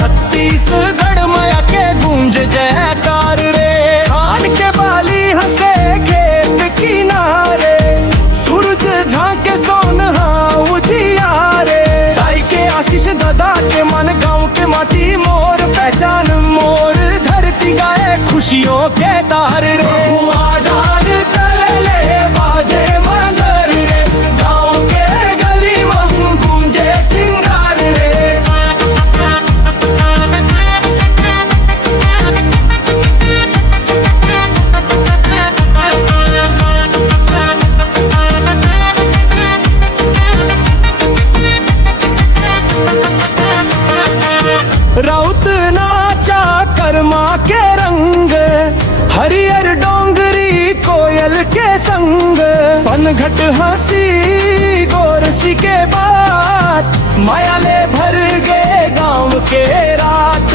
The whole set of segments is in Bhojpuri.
छत्तीसगढ़ माया के गूंज जयकार रे। खान के बाली हंसे खेत किनारे, सूरज झांके सोनहा उजियारे। गाय के आशीष दादा के मन, गाँव के माटी मोर पहचान मोर। धरती गाए खुशियों के तार रे। महुआ डार तले बाजे मगर रे, गाँव के गली में गूंजे सिंगार रे। राउत नाचा कर्मा के रंग, हरियर डोंगरी कोयल के संग। पनघट हंसी गोरसी के बात, मायाले भर गए गांव के रात।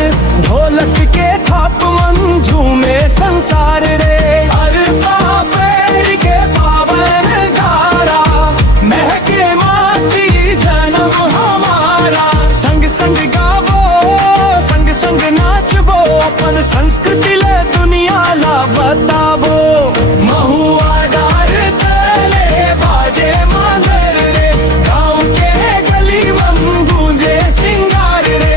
ढोलक के थाप मन झूमे संसार रे। अरपा पैर के पावन धारा, महके माटी जन्म हमारा। संग संग गावो संग संग नाचबो, अपन संस्कृति ले दुनिया ला बताबो। महुआ डार तले बाजे मगर रे, गाँव के गली में गूंजे सिंगार रे।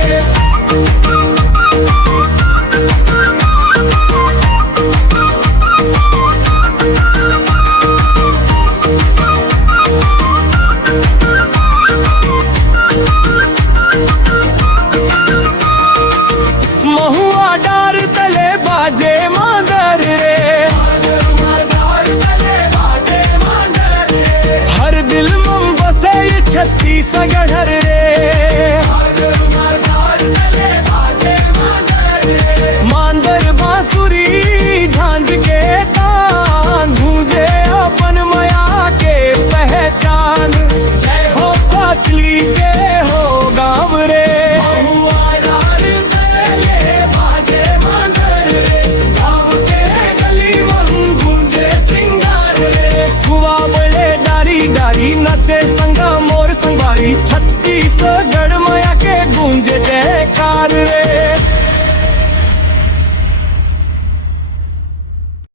महुआ डार तले बाजे मगर रे, हर दिल में बसे ये छत्तीसगढ़ रे। मांदर बांसुरी झांझ के तान, गूंजे अपन माया के पहचान। जय हो पाटली जय हो गाँव रे। डारी नचे संगा मोर संगवारी, छत्तीसगढ़ माया के गूंजे जयकार।